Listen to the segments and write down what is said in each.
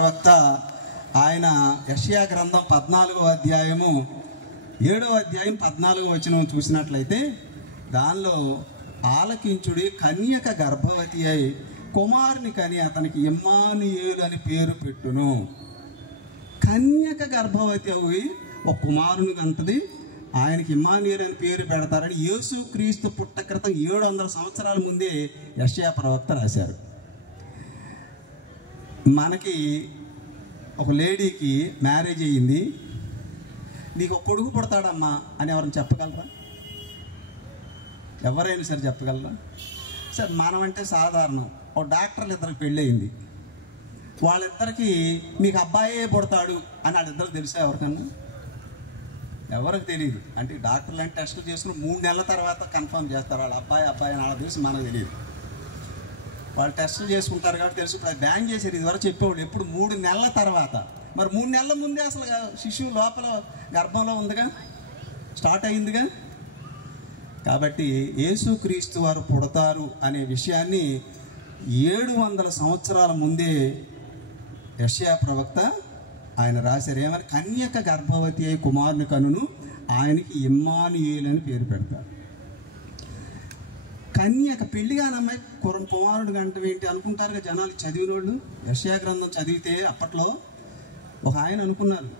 ప్రవక్త ఆయన యెషయా గ్రంథం 14వ అధ్యాయము 7వ అధ్యాయం 14వ వచనం చూసినట్లయితే దానిలో ఆలకించుడి కన్యక గర్భవతి అయి కుమారుని కని అతనికి ఇమ్మానుయేలు అని పేరు పెట్టును. కన్యక గర్భవతి అవి ఒక కుమారుని కంటది, ఆయనకి ఇమ్మానుయేలు అని పేరు పెడతారని యేసు క్రీస్తు పుట్ట క్రితం 700 సంవత్సరాల ముందే యెషయా ప్రవక్త రాశారు. మనకి ఒక లేడీకి మ్యారేజ్ అయ్యింది, నీకు ఒక కొడుకు పుడతాడమ్మా అని ఎవరైనా చెప్పగలరా? ఎవరైనా సరే చెప్పగలరా? సార్ మనం అంటే సాధారణం. ఒక డాక్టర్లు ఇద్దరికి పెళ్ళి అయింది, వాళ్ళిద్దరికి నీకు అబ్బాయే పుడతాడు అని వాళ్ళిద్దరికి తెలుసా? ఎవరికన్నా? ఎవరికి తెలియదు. అంటే డాక్టర్లు అంటే టెస్టులు చేసుకుని 3 నెలల తర్వాత కన్ఫర్మ్ చేస్తారు వాళ్ళ అబ్బాయి అని వాళ్ళ తెలిసి మనకు తెలియదు. వాళ్ళు టెస్టులు చేసుకుంటారు కాబట్టి తెలుసు. ఇప్పుడు అది బ్యాన్ చేశారు, ఇదివరకు చెప్పేవాళ్ళు ఎప్పుడు 3 నెలల తర్వాత. మరి 3 నెలల ముందే అసలు శిశువు లోపల గర్భంలో ఉందిగా, స్టార్ట్ అయిందిగా. కాబట్టి యేసుక్రీస్తు వారు పుడతారు అనే విషయాన్ని 700 సంవత్సరాల ముందే యెషయా ప్రవక్త ఆయన రాశారు. ఏమని? కన్యక గర్భవతి అయి కుమారుని కనును, ఆయనకి ఇమ్మానుయేలు అని పేరు పెడతారు. కన్యక పెళ్లిగాని అమ్మాయి కుమారుడు గంట ఏంటి అనుకుంటారుగా జనాలు, చదివిన వాళ్ళు. యెషయా గ్రంథం చదివితే అప్పట్లో ఒక ఆయన అనుకున్నారు,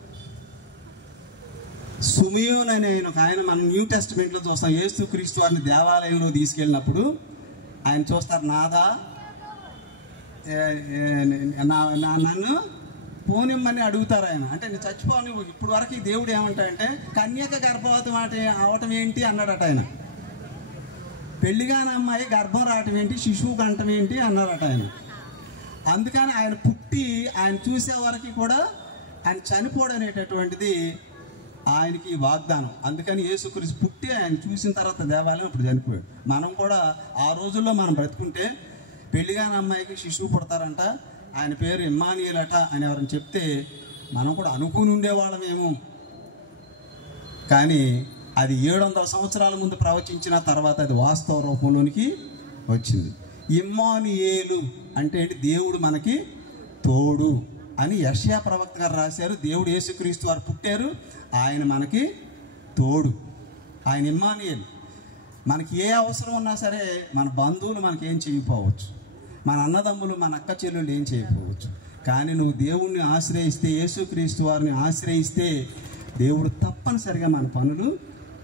సుమియోన్ అనే ఒక ఆయన, మనం న్యూ టెస్ట్మెంట్లో చూస్తాం. యేసుక్రీస్తు వారిని దేవాలయంలో తీసుకెళ్ళినప్పుడు ఆయన చూస్తారు, నాదా నన్ను పోనిమ్మని అడుగుతారు ఆయన. అంటే నేను చచ్చిపోను. ఇప్పుడు వరకు ఈ దేవుడు ఏమంటాడంటే కన్యక గర్భవతి అవటం ఏంటి అన్నాడట ఆయన. పెళ్లిగాని అమ్మాయి గర్భం రావటం ఏంటి, శిశువు కంటం ఏంటి అన్నారట ఆయన. అందుకని ఆయన పుట్టి ఆయన చూసే వరకు కూడా ఆయన చనిపోవడం అనేటటువంటిది ఆయనకి వాగ్దానం. అందుకని యేసుక్రీస్తు పుట్టి ఆయన చూసిన తర్వాత దేవాలయం ఇప్పుడు చనిపోయాడు. మనం కూడా ఆ రోజుల్లో మనం బ్రతుకుంటే పెళ్లిగాని అమ్మాయికి శిశువు పుడతారంట, ఆయన పేరు ఇమ్మానుయేలు అట అని ఎవరైనా చెప్తే మనం కూడా అనుకుని ఉండేవాళ్ళమేమో. కానీ అది 700 సంవత్సరాల ముందు ప్రవచించిన తర్వాత అది వాస్తవ రూపంలోనికి వచ్చింది. ఇమ్మానుయేలు అంటే ఏంటి? దేవుడు మనకి తోడు అని యెషయా ప్రవక్త గారు రాశారు. దేవుడు యేసుక్రీస్తు వారు పుట్టారు, ఆయన మనకి తోడు, ఆయన ఇమ్మానుయేలు. మనకి ఏ అవసరం ఉన్నా సరే మన బంధువులు మనకేం చేయకపోవచ్చు, మన అన్నదమ్ములు మన అక్క చెల్లెళ్ళు ఏం చేయకపోవచ్చు. కానీ నువ్వు దేవుణ్ణి ఆశ్రయిస్తే, యేసుక్రీస్తు వారిని ఆశ్రయిస్తే దేవుడు తప్పనిసరిగా మన పనులు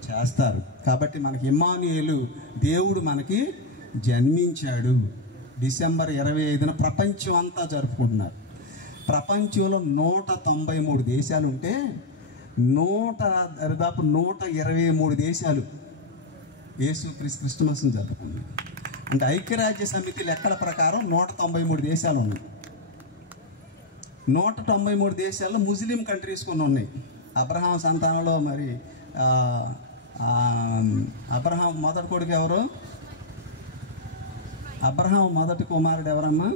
చేస్తారు. కాబట్టి మనకి ఇమ్మానుయేలు, దేవుడు మనకి జన్మించాడు. డిసెంబర్ 25న ప్రపంచం అంతా జరుపుకుంటున్నారు. ప్రపంచంలో 193 దేశాలు ఉంటే దాదాపు 123 దేశాలు యేసుక్రీస్తు క్రిస్మస్ని జరుపుకున్నారు. అంటే ఐక్యరాజ్య సమితి లెక్కల ప్రకారం 193 దేశాలు ఉన్నాయి. 193 దేశాల్లో ముస్లిం కంట్రీస్ కొన్ని ఉన్నాయి. అబ్రహాం సంతానంలో మరి అబ్రహాం మొదటి కొడుకు ఎవరు? అబ్రహాం మొదటి కుమారుడు ఎవరమ్మా?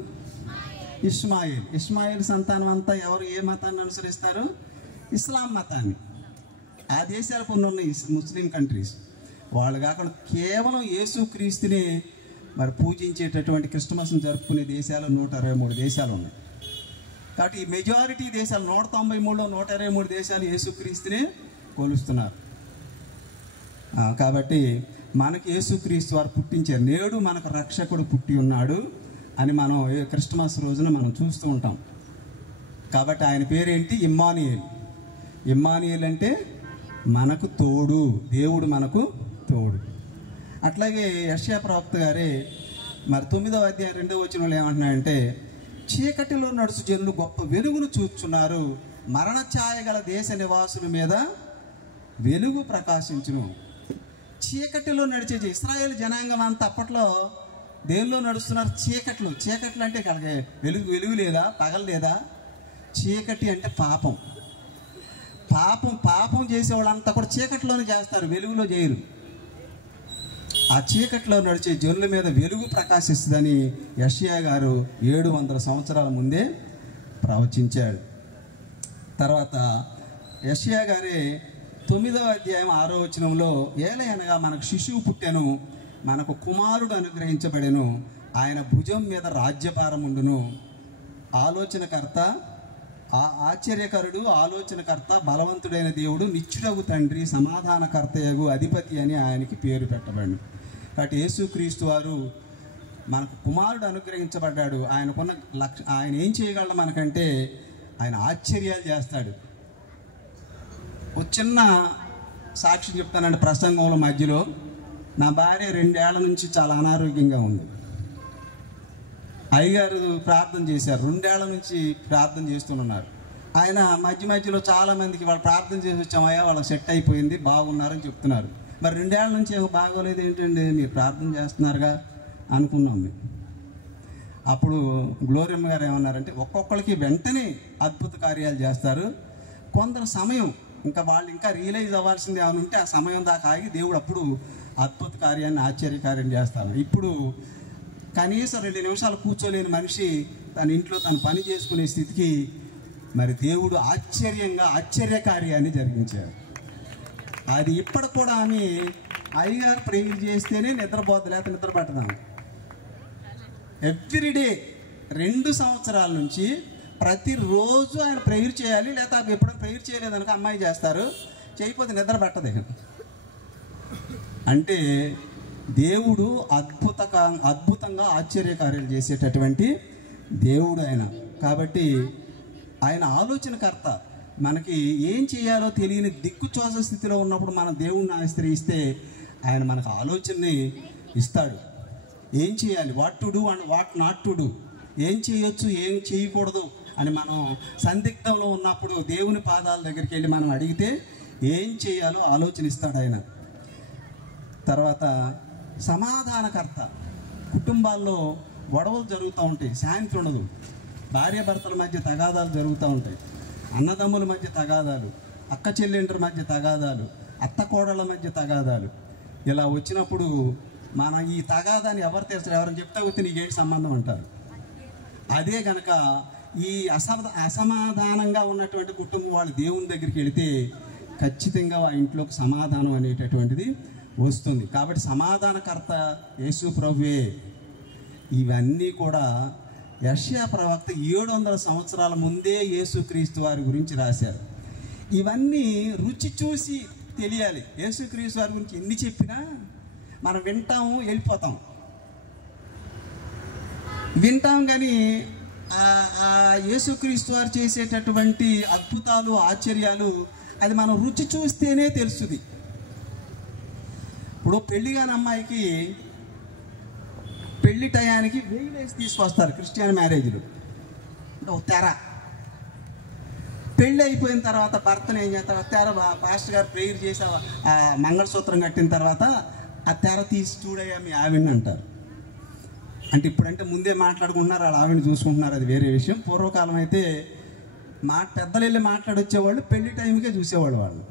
ఇస్మాయిల్. ఇస్మాయిల్ సంతానం అంతా ఎవరు ఏ మతాన్ని అనుసరిస్తారు? ఇస్లాం మతాన్ని. ఆ దేశాలు కొన్ని ఉన్నాయి ముస్లిం కంట్రీస్. వాళ్ళు కాకుండా కేవలం యేసుక్రీస్తుని మరి పూజించేటటువంటి క్రిస్మస్ని జరుపుకునే దేశాలు 123 దేశాలు ఉన్నాయి. కాబట్టి ఈ మెజారిటీ దేశాలు 193లో 123 దేశాలు యేసుక్రీస్తునే కొలుస్తున్నారు. కాబట్టి మనకి యేసుక్రీస్తు వారు పుట్టించారు. నేడు మనకు రక్షకుడు పుట్టి ఉన్నాడు అని మనం క్రిస్మస్ రోజున మనం చూస్తూ ఉంటాం. కాబట్టి ఆయన పేరేంటి? ఇమ్మానుయేల్. ఇమ్మానుయేల్ అంటే మనకు తోడు, దేవుడు మనకు తోడు. అట్లాగే యెషయా ప్రవక్త గారే మరి 9వ అధ్యాయం 2వ వచనంలో ఏమంటున్నాడంటే, చీకటిలో నడుచు జనులు గొప్ప వెలుగును చూచున్నారు, మరణ ఛాయ గల దేశ నివాసుల మీద వెలుగు ప్రకాశించును. చీకటిలో నడిచే ఇశ్రాయేలు జనాంగం అంతా అప్పట్లో దేనిలో నడుస్తున్నారు? చీకట్లు. చీకట్లు అంటే కలిగే వెలుగు లేదా, పగలు లేదా? చీకటి అంటే పాపం. పాపం చేసేవాళ్ళంతా కూడా చీకట్లోనే చేస్తారు, వెలుగులో చేయరు. ఆ చీకట్లో నడిచే జనుల మీద వెలుగు ప్రకాశిస్తుందని యెషయా గారు 700 సంవత్సరాల ముందే ప్రవచించాడు. తర్వాత యెషయా గారే 9వ అధ్యాయం 6వ వచనంలో, ఏలయనగా మనకు శిశువు పుట్టెను, మనకు కుమారుడు అనుగ్రహించబడెను, ఆయన భుజం మీద రాజ్యభారం ఉండును, ఆలోచనకర్త, ఆశ్చర్యకరుడు, ఆలోచనకర్త, బలవంతుడైన దేవుడు, నిత్యుడగు తండ్రి, సమాధానకర్తయగు అధిపతి అని ఆయనకి పేరు పెట్టబడి. కాబట్టి యేసుక్రీస్తు వారు మనకు కుమారుడు అనుగ్రహించబడ్డాడు. ఆయనకున్న ఆయన ఏం చేయగలడు మనకంటే ఆయన ఆశ్చర్యాలు చేస్తాడు. ఒక చిన్న సాక్షి చెప్తానండి. ప్రసంగంలో మధ్యలో నా భార్య 2 ఏళ్ల నుంచి చాలా అనారోగ్యంగా ఉంది. అయ్యగారు ప్రార్థన చేశారు. 2 ఏళ్ల నుంచి ప్రార్థన చేస్తున్నారు. ఆయన మధ్యలో చాలామందికి వాళ్ళు ప్రార్థన చేసి వచ్చామయ్యా వాళ్ళకి సెట్ అయిపోయింది, బాగున్నారని చెప్తున్నారు. మరి 2 ఏళ్ల నుంచి బాగోలేదు ఏంటండి, మీరు ప్రార్థన చేస్తున్నారుగా అనుకున్నాం మేము. అప్పుడు గ్లోరియమ్మ గారు ఏమన్నారంటే, ఒక్కొక్కరికి వెంటనే అద్భుత కార్యాలు చేస్తారు, కొందరు సమయం ఇంకా వాళ్ళు ఇంకా రియలైజ్ అవ్వాల్సింది ఏమైనా ఉంటే ఆ సమయం దాకా ఆగి దేవుడు అప్పుడు అద్భుత కార్యాన్ని, ఆశ్చర్యకార్యం చేస్తారు. ఇప్పుడు కనీసం 2 నిమిషాలు కూర్చోలేని మనిషి తన ఇంట్లో తను పని చేసుకునే స్థితికి మరి దేవుడు ఆశ్చర్యకార్యాన్ని జరిగించారు. అది ఇప్పటికి కూడా ఆమె అయ్యగారు ప్రేయర్ చేస్తేనే నిద్రపోద్ది, లేకపోతే నిద్ర పట్టదాం. ఎవ్రీడే 2 సంవత్సరాల నుంచి ప్రతిరోజు ఆయన ప్రేయర్ చేయాలి. లేకపోతే ఎప్పుడైనా ప్రేయర్ చేయలేదనుకో అమ్మాయి చేస్తారు, చేయకపోతే నిద్ర పట్టదు. అంటే దేవుడు అద్భుతంగా ఆశ్చర్యకార్యాలు చేసేటటువంటి దేవుడు ఆయన. కాబట్టి ఆయన ఆలోచనకర్త. మనకి ఏం చేయాలో తెలియని దిక్కుచోస స్థితిలో ఉన్నప్పుడు మనం దేవుణ్ణి ఆశ్రయిస్తే ఆయన మనకు ఆలోచనని ఇస్తాడు. ఏం చేయాలి, what to do and what not to do, ఏం చేయొచ్చు ఏం చేయకూడదు అని మనం సందిగ్ధంలో ఉన్నప్పుడు దేవుని పాదాల దగ్గరికి వెళ్ళి మనం అడిగితే ఏం చేయాలో ఆలోచన ఇస్తాడు ఆయన. తర్వాత సమాధానకర్త. కుటుంబాల్లో గొడవలు జరుగుతూ ఉంటాయి, శాంతి ఉండదు. భార్యాభర్తల మధ్య తగాదాలు జరుగుతూ ఉంటాయి, అన్నదమ్ముల మధ్య తగాదాలు, అక్క చెల్లెండ్ర మధ్య తగాదాలు, అత్త కోడళ్ళ మధ్య తగాదాలు. ఇలా వచ్చినప్పుడు మనం ఈ తగాదాన్ని ఎవరు తీర్చారు, ఎవరైనా చెప్తే వచ్చి నీకేంటి సంబంధం అంటారు. అదే కనుక ఈ అసమాధానంగా ఉన్నటువంటి కుటుంబం వాళ్ళు దేవుని దగ్గరికి వెళితే ఖచ్చితంగా ఆ ఇంట్లోకి సమాధానం అనేటటువంటిది వస్తుంది. కాబట్టి సమాధానకర్త యేసు ప్రభువే. ఇవన్నీ కూడా యెషయా ప్రవక్త 700 సంవత్సరాల ముందే యేసుక్రీస్తు వారి గురించి రాశారు. ఇవన్నీ రుచి చూసి తెలియాలి. యేసుక్రీస్తు వారి గురించి ఎన్ని చెప్పినా మనం వింటాము, వెళ్ళిపోతాం, వింటాం. కానీ ఆ యేసుక్రీస్తు వారు చేసేటటువంటి అద్భుతాలు, ఆశ్చర్యాలు అది మనం రుచి చూస్తేనే తెలుస్తుంది. ఇప్పుడు పెళ్లి కాని అమ్మాయికి పెళ్లి టయానికి 1000 వేసి తీసుకొస్తారు క్రిస్టియన్ మ్యారేజ్లు. అంటే ఒక తెర. పెళ్ళి అయిపోయిన తర్వాత భర్తను ఏం చేస్తారు, తెర పాస్టర్ గారు ప్రేయర్ చేసి ఆ మంగళసూత్రం కట్టిన తర్వాత ఆ తెర తీసి చూడయ్యా మీ ఆవిడని అంటారు. అంటే ఇప్పుడంటే ముందే మాట్లాడుకుంటున్నారు, వాళ్ళ ఆవిడని చూసుకుంటున్నారు, అది వేరే విషయం. పూర్వకాలం అయితే పెద్దలు వెళ్ళి మాట్లాడొచ్చేవాళ్ళు, పెళ్లి టైంకే చూసేవాళ్ళు వాళ్ళు.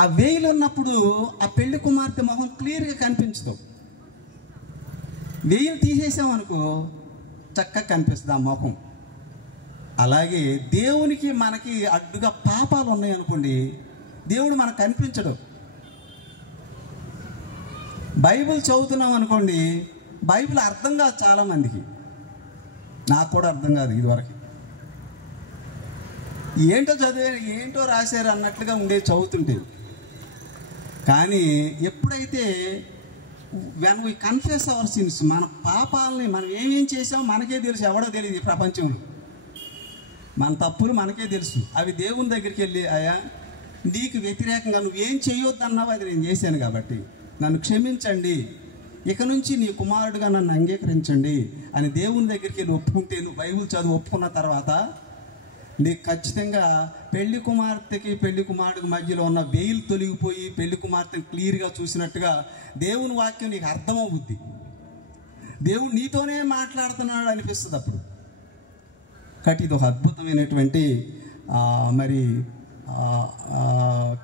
ఆ 1000 ఉన్నప్పుడు ఆ పెళ్లి కుమార్తె మొహం క్లియర్గా కనిపించదు. 1000 తీసేసామనుకో చక్కగా కనిపిస్తుంది ఆ ముఖం. అలాగే దేవునికి మనకి అడ్డుగా పాపాలు ఉన్నాయి అనుకోండి, దేవుడు మనకు కనిపించడు. బైబిల్ చదువుతున్నాం అనుకోండి, బైబిల్ అర్థం కాదు చాలామందికి, నాకు కూడా అర్థం కాదు ఇదివరకు. ఏంటో చదివారు, ఏంటో రాశారు అన్నట్లుగా ఉండేది చదువుతుంటే. కానీ ఎప్పుడైతే when we confess our sins, మన పాపాలని మనం ఏమేం చేసామో మనకే తెలుసు, ఎవడో తెలియదు ఈ ప్రపంచంలో. మన తప్పులు మనకే తెలుసు. అవి దేవుని దగ్గరికి వెళ్ళి, అయ్యా నీకు వ్యతిరేకంగా నువ్వేం చేయొద్దన్నావు అది నేను చేశాను కాబట్టి నన్ను క్షమించండి, ఇక నుంచి నీ కుమారుడుగా నన్ను అంగీకరించండి అని దేవుని దగ్గరికి వెళ్ళి ఒప్పుకుంటే, నువ్వు బైబిల్ చదువు ఒప్పుకున్న తర్వాత నీకు ఖచ్చితంగా పెళ్లి కుమార్తెకి పెళ్లి కుమారుడికి మధ్యలో ఉన్న వేలు తొలగిపోయి పెళ్లి కుమార్తెని క్లియర్గా చూసినట్టుగా దేవుని వాక్యం నీకు అర్థమవుద్ది. దేవుడు నీతోనే మాట్లాడుతున్నాడు అనిపిస్తుంది అప్పుడు. కాబట్టి ఇది ఒక అద్భుతమైనటువంటి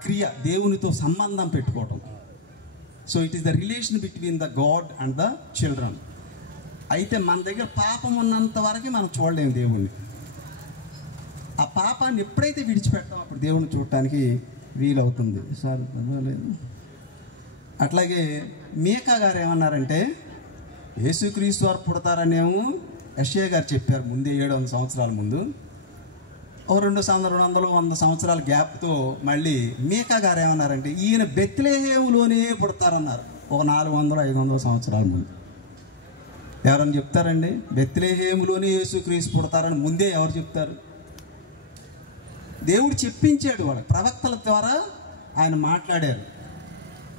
క్రియ, దేవునితో సంబంధం పెట్టుకోవటం. So it is the relation between the God and the children. అయితే మన దగ్గర పాపం ఉన్నంత వరకు మనం చూడలేము దేవుణ్ణి. ఆ పాపాన్ని ఎప్పుడైతే విడిచిపెడతాం అప్పుడు దేవుణ్ణి చూడటానికి వీలవుతుంది. సార్ లేదు. అట్లాగే మీకా గారు ఏమన్నారంటే, యేసుక్రీస్తు వారు పుడతారనేమో యెషయా గారు చెప్పారు ముందే 700 సంవత్సరాల ముందు. ఓ 200, 100 సంవత్సరాల గ్యాప్తో మళ్ళీ మీకా గారు ఏమన్నారంటే ఈయన బెత్లెహేములోనే పుడతారన్నారు. ఒక 400, 500 సంవత్సరాల ముందు. ఎవరని చెప్తారండి? బెత్లెహేములోనే యేసుక్రీస్తు పుడతారని ముందే ఎవరు చెప్తారు? దేవుడు చెప్పించాడు, వాళ్ళ ప్రవక్తల ద్వారా ఆయన మాట్లాడారు.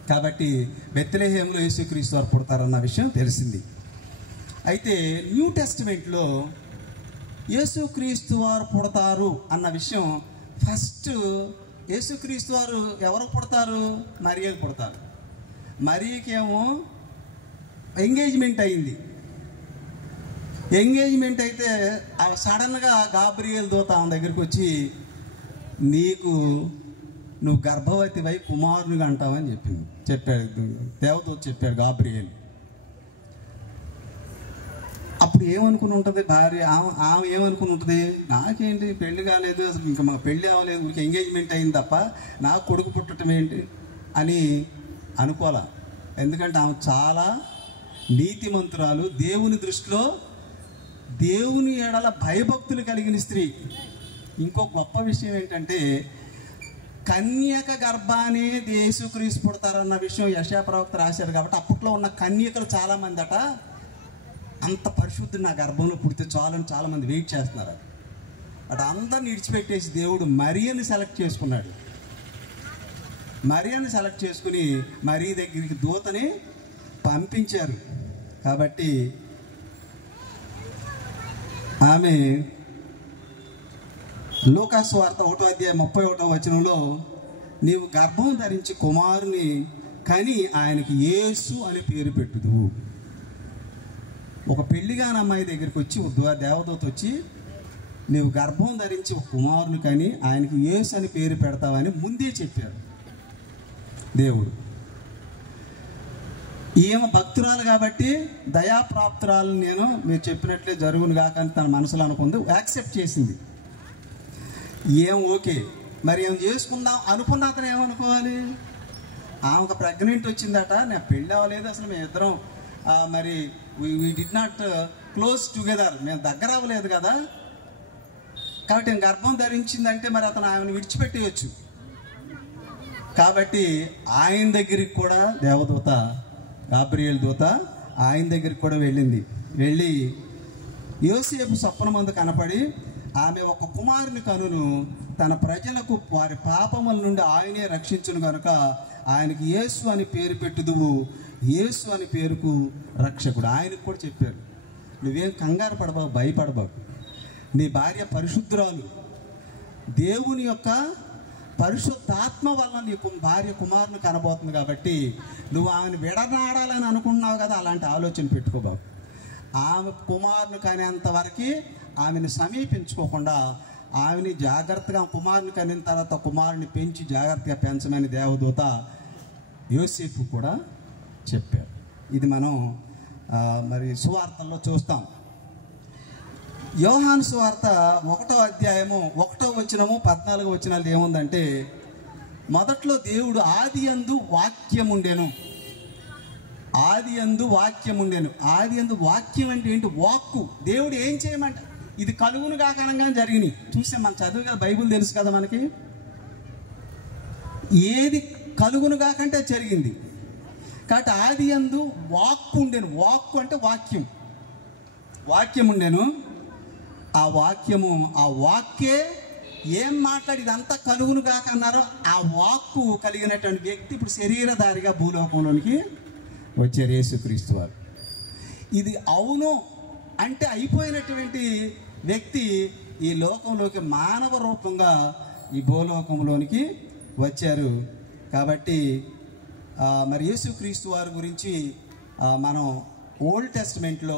కాబట్టి బెత్లెహేములో యేసుక్రీస్తు వారు పుడతారన్న విషయం తెలిసింది. అయితే న్యూ టెస్టిమెంట్లో యేసుక్రీస్తు వారు పుడతారు అన్న విషయం ఫస్ట్ యేసుక్రీస్తు వారు ఎవరు పుడతారు? మరియకి పుడతారు. మరియకి ఏమో ఎంగేజ్మెంట్ అయింది. ఎంగేజ్మెంట్ అయితే సడన్గా గాబ్రియేల్ దూత ఆమె దగ్గరికి వచ్చి నువ్వు గర్భవతివై కుమారునిగా అంటావని చెప్పాడు. దేవదూత చెప్పాడు గాబ్రియేల్. అప్పుడు ఏమనుకుని ఉంటుంది భార్య? ఆమె ఏమనుకుని ఉంటుంది? నాకేంటి, పెళ్లి కాలేదు, అసలు ఇంకా మా పెళ్ళి అవ్వలేదు, ఇంక ఎంగేజ్మెంట్ అయింది తప్ప నాకు కొడుకు పుట్టడం ఏంటి అని అనుకోలే. ఎందుకంటే ఆమె చాలా నీతిమంతురాలు, దేవుని దృష్టిలో దేవుని ఎడల భయభక్తులు కలిగిన స్త్రీ. ఇంకో గొప్ప విషయం ఏంటంటే కన్యక గర్భాన్ని యేసుక్రీస్తు పుడతారన్న విషయం యెషయా ప్రవక్త రాశారు. కాబట్టి అప్పట్లో ఉన్న కన్యకలు చాలామంది అంత పరిశుద్ధుడు నా గర్భంలో పుడితే చాలని చాలామంది వెయిట్ చేస్తున్నారు. అందరిని విడిచిపెట్టేసి దేవుడు మరియని సెలెక్ట్ చేసుకున్నాడు. మరియని సెలెక్ట్ చేసుకుని మరియ దగ్గరికి దూతని పంపించారు. కాబట్టి ఆమె లూకాసు వార్త 1:31 నీవు గర్భం ధరించి కుమారుని కని ఆయనకి యేసు అని పేరు పెట్టుదువు. ఒక పెళ్లిగాని అమ్మాయి దగ్గరికి వచ్చి దేవదూత వచ్చి నీవు గర్భం ధరించి ఒక కుమారుని కని ఆయనకి యేసు అని పేరు పెడతావని ముందే చెప్పారు దేవుడు. ఈమె భక్తురాలు కాబట్టి దయాప్రాప్తురాలు, మీరు చెప్పినట్లే జరుగును కాకని తన మనసులో అనుకుంది, యాక్సెప్ట్ చేసింది. ఓకే, మరి ఏం చేసుకుందాం అనుకున్న అతను ఏమనుకోవాలి? ఆమెకు ప్రెగ్నెంట్ వచ్చిందట, నేను పెళ్ళి అవ్వలేదు, అసలు మేము ఇద్దరం మరి we did not close together, మేము దగ్గర అవ్వలేదు కదా, కాబట్టి గర్భం ధరించిందంటే మరి అతను ఆమెను విడిచిపెట్టేయచ్చు. కాబట్టి ఆయన దగ్గరికి కూడా దేవదూత గాబ్రియేల్ దూత ఆయన దగ్గరికి కూడా వెళ్ళి యోసేపు స్వప్నమందు కనపడి ఆమె ఒక కుమారుని కనును, తన ప్రజలకు వారి పాపముల నుండి ఆయనే రక్షించును కనుక ఆయనకి యేసు అని పేరు పెట్టుదువు, యేసు అని పేరుకు రక్షకుడు. ఆయనకు కూడా చెప్పారు, నువ్వేం కంగారు పడబాకు, భయపడబాకు, నీ భార్య పరిశుద్ధురాలు, దేవుని యొక్క పరిశుద్ధాత్మ వల్ల నీ భార్య కుమారుని కనబోతుంది కాబట్టి నువ్వు ఆమెను విడనాడాలని అనుకుంటున్నావు కదా, అలాంటి ఆలోచన పెట్టుకోబాకు. ఆమె కుమారుని కనేంత వరకు ఆమెను సమీపించుకోకుండా ఆమెని జాగ్రత్తగా, కుమారుని కనిన తర్వాత కుమారుని పెంచి జాగ్రత్తగా పెంచమని దేవదూత యోసేపు కూడా చెప్పారు. ఇది మనం మరి సువార్తల్లో చూస్తాం. యోహాను సువార్త 1:1 14 ఏముందంటే, మొదట్లో దేవుడు ఆదియందు వాక్యముండెను. ఆదియందు వాక్యముండెను. ఆదియందు వాక్యం అంటే ఏంటి? వాక్కు. దేవుడు ఏం చేయమంటే ఇది కలుగును కాకనంగానే జరిగినాయి. చూసాం, మనం చదువు కదా, బైబుల్ తెలుసు కదా మనకి. ఏది కలుగును కాకంటే జరిగింది. కాబట్టి ఆదియందు వాక్కు ఉండెను. వాక్కు అంటే వాక్యం. వాక్యం ఉండెను. ఆ వాక్యము, ఆ వాక్యే ఏం మాట్లాడి ఇదంతా కలుగును కాక అన్నారో ఆ వాక్కు కలిగినటువంటి వ్యక్తి ఇప్పుడు శరీరధారిగా భూలోకంలోనికి వచ్చారు, యేసుక్రీస్తు వారు. ఇది అవును అంటే అయిపోయినటువంటి వ్యక్తి ఈ లోకంలోకి మానవ రూపంగా ఈ భూలోకంలోనికి వచ్చారు. కాబట్టి మరి యేసుక్రీస్తు వారి గురించి మనం ఓల్డ్ టెస్టిమెంట్లో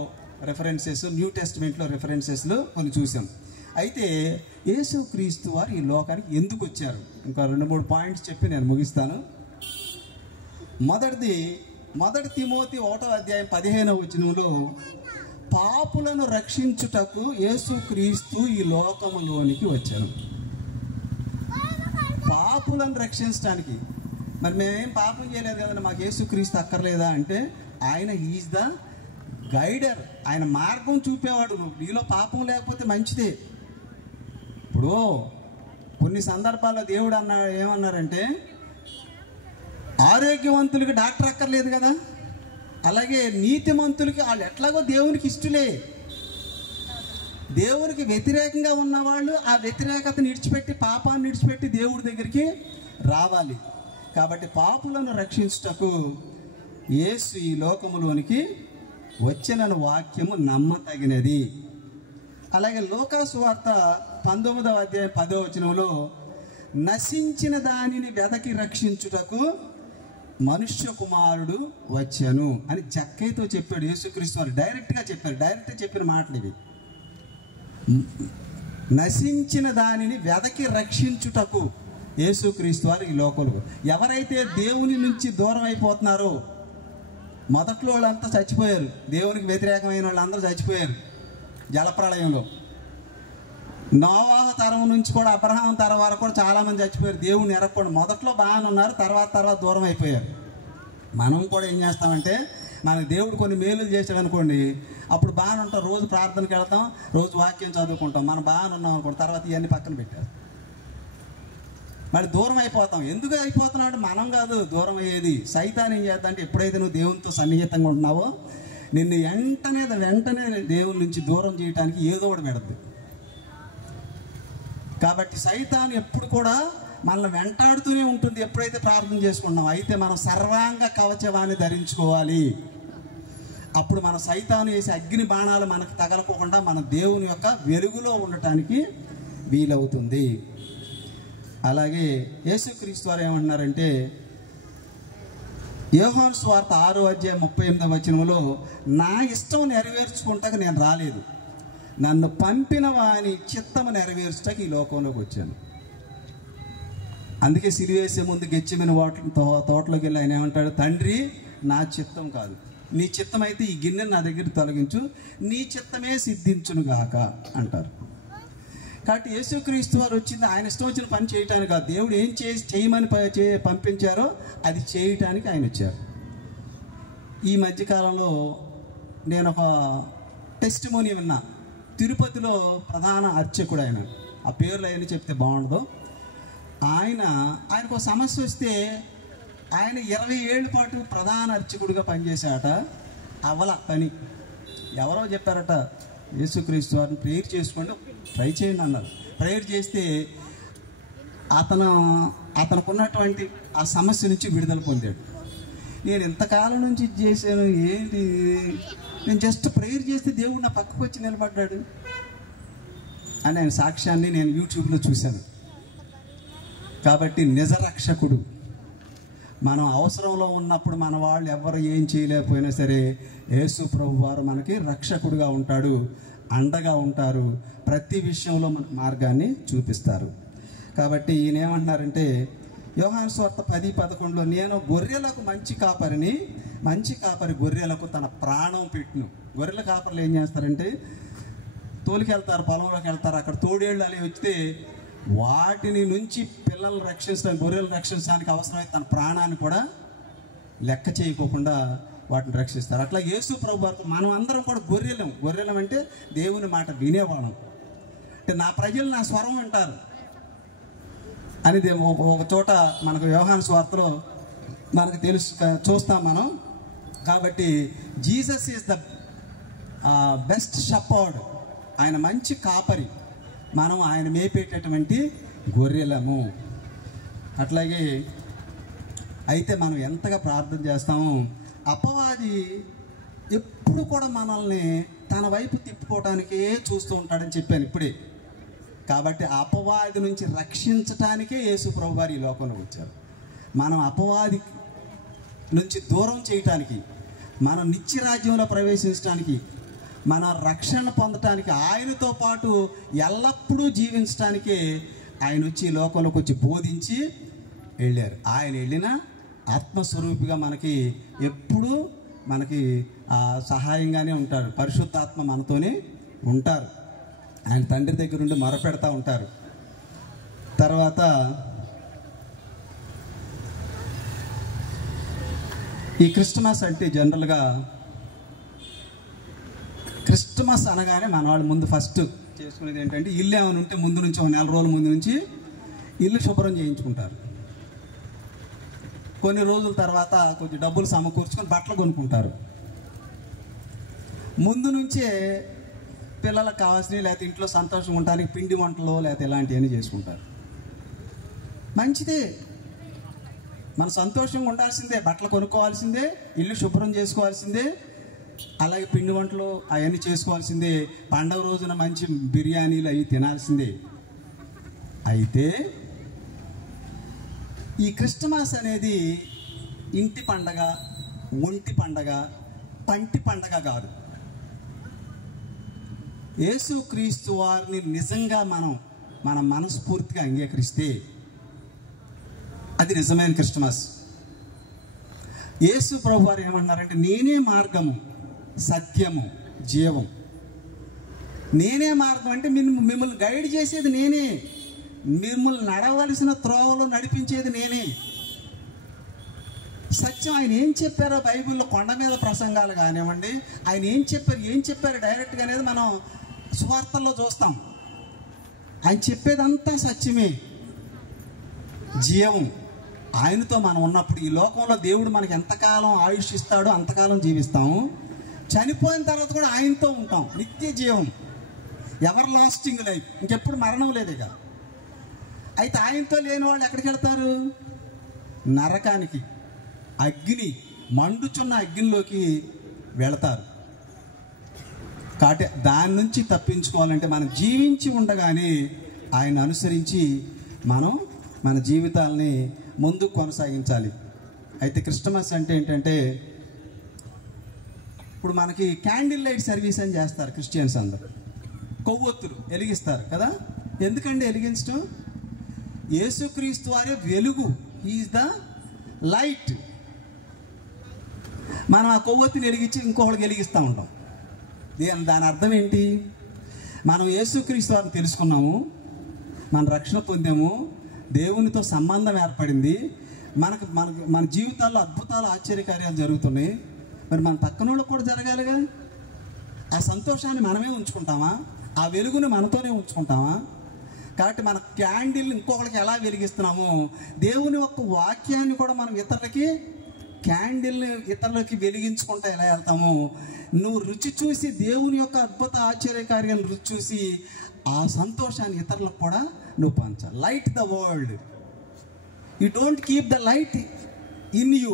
రెఫరెన్సెస్, న్యూ టెస్టిమెంట్లో రెఫరెన్సెస్లో కొన్ని చూసాం. అయితే యేసుక్రీస్తు వారు ఈ లోకానికి ఎందుకు వచ్చారు? ఇంకా 2-3 పాయింట్స్ చెప్పి నేను ముగిస్తాను. మొదటి తిమోతి 1:15 పాపులను రక్షించుటకు యేసుక్రీస్తు ఈ లోకములోనికి వచ్చారు. పాపులను రక్షించడానికి. మరి మేమేం పాపం చేయలేదు కదండి, మాకు యేసుక్రీస్తు అక్కర్లేదా అంటే ఆయన ఈజ్ ద గైడర్, ఆయన మార్గం చూపేవాడు. నీలో పాపం లేకపోతే మంచిదే. ఇప్పుడు కొన్ని సందర్భాల్లో దేవుడు ఏమన్నారంటే, ఆరోగ్యవంతులకి డాక్టర్ అక్కర్లేదు కదా, అలాగే నీతిమంతులకి వాళ్ళు ఎట్లాగో దేవునికి ఇష్టలే. దేవునికి వ్యతిరేకంగా ఉన్నవాళ్ళు ఆ వ్యతిరేకతను విడిచిపెట్టి, పాపాన్ని విడిచిపెట్టి దేవుడి దగ్గరికి రావాలి. కాబట్టి పాపులను రక్షించుటకు యేసు ఈ లోకములోనికి వచ్చిన వాక్యము నమ్మతగినది. అలాగే లూకా సువార్త 19వ అధ్యాయం 10వ వచనంలో, నశించిన దానిని వెదకి రక్షించుటకు మనుష్య కుమారుడు వచ్చాను అని జక్కయ్యతో చెప్పాడు యేసుక్రీస్తు వారు. డైరెక్ట్గా చెప్పారు, డైరెక్ట్గా చెప్పిన మాటలు ఇవి. నశించిన దానిని వెదకి రక్షించుటకు యేసుక్రీస్తు వారు ఈ లోకంలో. ఎవరైతే దేవుని నుంచి దూరం అయిపోతున్నారో, మొదట్లో వాళ్ళంతా చచ్చిపోయారు, దేవునికి వ్యతిరేకమైన వాళ్ళందరూ చచ్చిపోయారు జలప్రళయంలో. నోవాహు తరం నుంచి కూడా అబ్రహాం తరం వరకు కూడా చాలామంది చచ్చిపోయారు, దేవుని ఎరగకుండా. మొదట్లో బాగానే ఉన్నారు, తర్వాత దూరం అయిపోయారు. మనం కూడా ఏం చేస్తామంటే, మనకు దేవుడు కొన్ని మేలులు చేసాడు అనుకోండి, అప్పుడు బాగానే ఉంటాం, రోజు ప్రార్థనకి వెళ్తాం, రోజు వాక్యం చదువుకుంటాం, మనం బాగానే ఉన్నాం అనుకోండి, తర్వాత ఇవన్నీ పక్కన పెట్టారు, మరి దూరం అయిపోతాం. ఎందుకు అయిపోతున్నాడు? మనం కాదు దూరం అయ్యేది, సైతాన్ ఏం చేద్దాం అంటే, ఎప్పుడైతే నువ్వు దేవునితో సన్నిహితంగా ఉంటున్నావో నిన్ను వెంటనే దేవుని నుంచి దూరం చేయడానికి ఏదో ఒకటి పెడద్దు. కాబట్టి సైతాన్ ఎప్పుడు కూడా మనల్ని వెంటాడుతూనే ఉంటుంది ఎప్పుడైతే ప్రార్థన చేసుకుంటున్నాం. అయితే మనం సర్వాంగ కవచవాన్ని ధరించుకోవాలి. అప్పుడు మన సైతాను వేసే అగ్ని బాణాలు మనకు తగలకోకుండా మన దేవుని యొక్క వెలుగులో ఉండటానికి వీలవుతుంది. అలాగే యేసుక్రీస్తు వారు ఏమంటున్నారంటే, యోహాను సువార్త 6వ అధ్యాయం 38వ వచనంలో, నా ఇష్టం నెరవేర్చుకుంటాక నేను రాలేదు, నన్ను పంపిన వాని చిత్తము నెరవేర్చుటకు ఈ లోకంలోకి వచ్చాను. అందుకే సిలువేసే ముందు గెచ్చిమైన తోటలోకి వెళ్ళి ఆయన ఏమంటాడు, తండ్రి నా చిత్తం కాదు, నీ చిత్తం అయితే ఈ గిన్నెను నా దగ్గర తొలగించు, నీ చిత్తమే సిద్ధించునుగాక అంటారు. కాబట్టి యేసుక్రీస్తు వారు వచ్చింది ఆయన ఇష్టం వచ్చిన పని చేయటానికి కాదు, దేవుడు ఏం చేయమని పంపించారో అది చేయటానికి ఆయన వచ్చారు. ఈ మధ్యకాలంలో నేను ఒక టెస్టిమోనీ విన్నా. తిరుపతిలో ప్రధాన అర్చకుడు ఆయన, ఆ పేర్లు అవన్నీ చెప్తే బాగుండదు. ఆయనకు ఒక సమస్య వస్తే ఆయన 20 ఏళ్ళ పాటు ప్రధాన అర్చకుడిగా పనిచేశాట. అవల పని ఎవరో చెప్పారట, యేసుక్రీస్తు వారిని ప్రేయర్ చేసుకోండి, ట్రై చేయండి అన్నారు. ప్రేయర్ చేస్తే అతనుకున్నటువంటి ఆ సమస్య నుంచి విడుదల పొందాడు. నేను ఇంతకాలం నుంచి ఇది చేశాను, ఏంటి, నేను జస్ట్ ప్రేయర్ చేస్తే దేవుడు నా పక్కకు వచ్చి నిలబడ్డాడు అని ఆయన సాక్ష్యాన్ని నేను యూట్యూబ్లో చూశాను. కాబట్టి నిజరక్షకుడు, మనం అవసరంలో ఉన్నప్పుడు మన వాళ్ళు ఎవరు ఏం చేయలేకపోయినా సరే యేసు ప్రభు వారు మనకి రక్షకుడుగా ఉంటాడు, అండగా ఉంటారు, ప్రతి విషయంలో మనకు మార్గాన్ని చూపిస్తారు. కాబట్టి ఈయన ఏమంటున్నారంటే, యోహాను సువార్త 10:11లో, నేను గొర్రెలకు మంచి కాపరి గొర్రెలకు తన ప్రాణం పెట్టును. గొర్రెల కాపర్లు ఏం చేస్తారంటే, తోలికెళ్తారు, పొలంలోకి వెళ్తారు, అక్కడ తోడేళ్ళు అలా వస్తే వాటిని నుంచి పిల్లల్ని రక్షించడానికి, గొర్రెలు రక్షించడానికి అవసరమైతే తన ప్రాణాన్ని కూడా లెక్క చేయకోకుండా వాటిని రక్షిస్తారు. అట్లా యేసు ప్రభు వారు మనం అందరం కూడా గొర్రెలం అంటే దేవుని మాట వినేవాళ్ళం. అంటే నా ప్రజలు నా స్వరం వింటారు అనేది ఒక చోట మనకు యోహాను సువార్తలో మనకు చూస్తాం మనం. కాబట్టి Jesus is the best shepherd, ఆయన మంచి కాపరి, మనం ఆయన మేపేటటువంటి గొర్రెలము. అట్లాగే అయితే మనం ఎంతగా ప్రార్థన చేస్తామో, అపవాది ఎప్పుడు కూడా మనల్ని తన వైపు తిప్పుకోవటానికే చూస్తూ ఉంటాడని చెప్పాను ఇప్పుడే. కాబట్టి అపవాది నుంచి రక్షించటానికే యేసు ప్రభు వారు ఈ లోకంలో వచ్చారు. మనం అపవాది నుంచి దూరం చేయటానికి, మనం నిత్యరాజ్యంలో ప్రవేశించడానికి, మన రక్షణ పొందటానికి, ఆయనతో పాటు ఎల్లప్పుడూ జీవించడానికే ఆయన వచ్చి ఈ లోకంలోకి వచ్చి బోధించి వెళ్ళారు. ఆయన వెళ్ళిన ఆత్మస్వరూపిగా మనకి ఎప్పుడూ సహాయంగానే ఉంటారు. పరిశుద్ధాత్మ మనతోనే ఉంటారు. ఆయన తండ్రి దగ్గర నుండి మొరపెడతా ఉంటారు. తర్వాత ఈ క్రిస్టమస్ అంటే జనరల్గా క్రిస్మస్ అనగానే మన వాళ్ళు ముందు ఫస్ట్ చేసుకునేది ఏంటంటే, ఇల్లు ఏమైనా ఉంటే ముందు నుంచి ఒక నెల రోజుల ముందు నుంచి ఇల్లు శుభ్రం చేయించుకుంటారు. కొన్ని రోజుల తర్వాత కొంచెం డబ్బులు సమకూర్చుకొని బట్టలు కొనుక్కుంటారు. ముందు నుంచే పిల్లలకు కావాల్సినవి, లేకపోతే ఇంట్లో సంతోషంగా ఉండడానికి పిండి వంటలు లేకపోతే ఇలాంటివన్నీ చేసుకుంటారు. మంచిదే, మన సంతోషంగా ఉండాల్సిందే, బట్టలు కొనుక్కోవాల్సిందే, ఇల్లు శుభ్రం చేసుకోవాల్సిందే, అలాగే పిండి వంటలు అవన్నీ చేసుకోవాల్సిందే, పండగ రోజున మంచి బిర్యానీలు అవి తినాల్సిందే. అయితే ఈ క్రిస్మస్ అనేది ఇంటి పండగ, ఒంటి పండగ, పంటి పండగ కాదు. యేసుక్రీస్తు వారిని నిజంగా మన మనస్ఫూర్తిగా అంగీకరిస్తే అది నిజమైన క్రిస్మస్. యేసు ప్రభు వారు ఏమన్నారంటే, నేనే మార్గము, సత్యము, జీవం. నేనే మార్గం అంటే మిమ్మల్ని గైడ్ చేసేది నేనే, మిమ్మల్ని నడవలసిన త్రోవలో నడిపించేది నేనే. సత్యం, ఆయన ఏం చెప్పారో బైబిల్లో కొండ మీద ప్రసంగాలు కానివ్వండి, ఆయన ఏం చెప్పారు డైరెక్ట్గా అనేది మనం సువార్తల్లో చూస్తాం. ఆయన చెప్పేదంతా సత్యమే, జీవం. ఆయనతో మనం ఉన్నప్పుడు ఈ లోకంలో దేవుడు మనకి ఎంతకాలం ఆయుష్ ఇస్తాడో అంతకాలం జీవిస్తాము. చనిపోయిన తర్వాత కూడా ఆయనతో ఉంటాం, నిత్య జీవం, ఎవర్ లాస్టింగ్ లైఫ్, ఇంకెప్పుడు మరణం లేదు ఇక. అయితే ఆయనతో లేని వాళ్ళు ఎక్కడికి వెళ్తారు? నరకానికి, అగ్ని, మండుచున్న అగ్నిలోకి వెళతారు. కాబట్టి దాని నుంచి తప్పించుకోవాలంటే మనం జీవించి ఉండగానే ఆయన అనుసరించి మనం మన జీవితాలని ముందుకు కొనసాగించాలి. అయితే క్రిస్మస్ అంటే ఏంటంటే, ఇప్పుడు మనకి క్యాండిల్ లైట్ సర్వీస్ అని చేస్తారు క్రిస్టియన్స్ అందరూ, కొవ్వొత్తులు వెలిగిస్తారు కదా. ఎందుకండి వెలిగించడం? యేసుక్రీస్తు వారే వెలుగు, ఈజ్ ద లైట్. మనం ఆ కొవ్వొత్తిని వెలిగించి ఇంకొకటికి వెలిగిస్తూ ఉంటాం. దాని అర్థం ఏంటి? మనం యేసుక్రీస్తు వారిని తెలుసుకున్నాము, మన రక్షణ పొందాము, దేవునితో సంబంధం ఏర్పడింది, మన జీవితాల్లో అద్భుతాలు, ఆశ్చర్యకార్యాలు జరుగుతున్నాయి. మరి మన పక్కన వాళ్ళకి కూడా జరగాలిగా. ఆ సంతోషాన్ని మనమే ఉంచుకుంటామా? ఆ వెలుగుని మనతోనే ఉంచుకుంటామా? కాబట్టి మన క్యాండిల్ ఇంకొకరికి ఎలా వెలిగిస్తున్నామో, దేవుని యొక్క వాక్యాన్ని కూడా మనం ఇతరులకి, క్యాండిల్ని ఇతరులకి వెలిగించుకుంటా ఎలా వెళ్తామో, నువ్వు రుచి చూసి దేవుని యొక్క అద్భుత ఆశ్చర్యకార్యాలను రుచి చూసి ఆ సంతోషాన్ని ఇతరులకు కూడా నువ్వు పంచాలి. Light the world. You don't keep the light in you,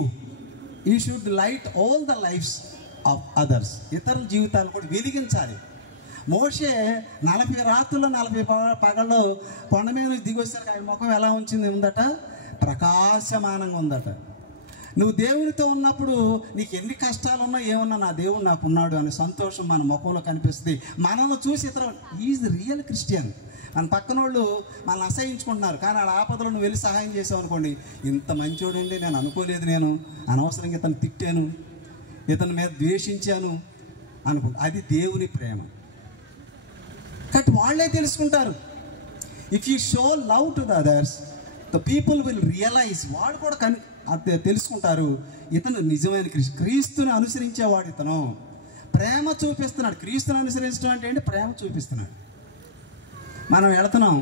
you should light all the lifes of others. ఇతరుల జీవితాలు కూడా వెలిగించాలి. మోషే 40 రాత్రుల్లో 40 పగల్లో కొండ మీద నుంచి దిగి వచ్చేసరికి ఆయన ముఖం ఎలా ఉందట? ప్రకాశమానంగా ఉందట. నువ్వు దేవునితో ఉన్నప్పుడు నీకు ఎన్ని కష్టాలు ఉన్నా ఏమన్నా నా దేవుడు నాకు ఉన్నాడు అనే సంతోషం మన ముఖంలో కనిపిస్తుంది. మనల్ని చూసి ఇతర ఈజ్ రియల్ క్రిస్టియన్. మన పక్కన వాళ్ళు మనల్ని అసహించుకుంటున్నారు, కానీ ఆ ఆపదలో నువ్వు వెళ్ళి సహాయం చేసావు అనుకోండి, ఇంత మంచోడు అండి, నేను అనుకోలేదు, నేను అనవసరంగా ఇతను తిట్టాను, ఇతని మీద ద్వేషించాను అనుకుంటా. అది దేవుని ప్రేమ. కాబట్టి వాళ్ళే తెలుసుకుంటారు. If you show love to the others, the people will realise. వాళ్ళు కూడా తెలుసుకుంటారు, ఇతను నిజమైన క్రీస్తుని అనుసరించేవాడు, ఇతను ప్రేమ చూపిస్తున్నాడు. క్రీస్తుని అనుసరించడం అంటే ఏంటి? ప్రేమ చూపిస్తున్నాడు. మనం వెళుతున్నాం,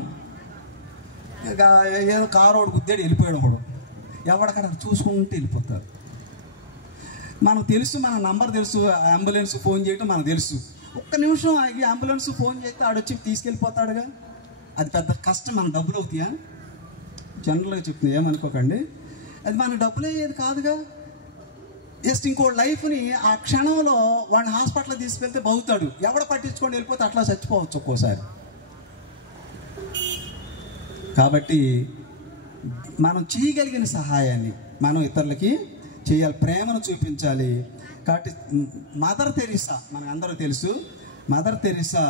ఏదో కారు ఒకటి గుద్దేడు వెళ్ళిపోయాడు, ఒకడు ఎవడక్కడ చూసుకుంటూ వెళ్ళిపోతారు. మనకు తెలుసు, మన నంబర్ తెలుసు, అంబులెన్స్ ఫోన్ చేయటం మనకు తెలుసు. ఒక్క నిమిషం ఆగి అంబులెన్స్ ఫోన్ చేస్తే ఆడొచ్చి తీసుకెళ్ళిపోతాడుగా. అది పెద్ద కష్టం, మన డబ్బులు అవుతాయా? జనరల్గా చెప్తుంది, ఏమనుకోకండి, అది మన డబ్బులు అయ్యేది కాదుగా. జస్ట్ ఇంకో లైఫ్ని ఆ క్షణంలో వాడిని హాస్పిటల్ తీసుకెళ్తే బతుకుతాడు, ఎవడ పట్టించుకొని వెళ్ళిపోతే అట్లా చచ్చిపోవచ్చు ఒక్కోసారి. కాబట్టి మనం చేయగలిగిన సహాయాన్ని మనం ఇతరులకి చేయాలి, ప్రేమను చూపించాలి. కాబట్టి మదర్ తెరీసా, మనకు అందరూ తెలుసు, మదర్ తెరీసా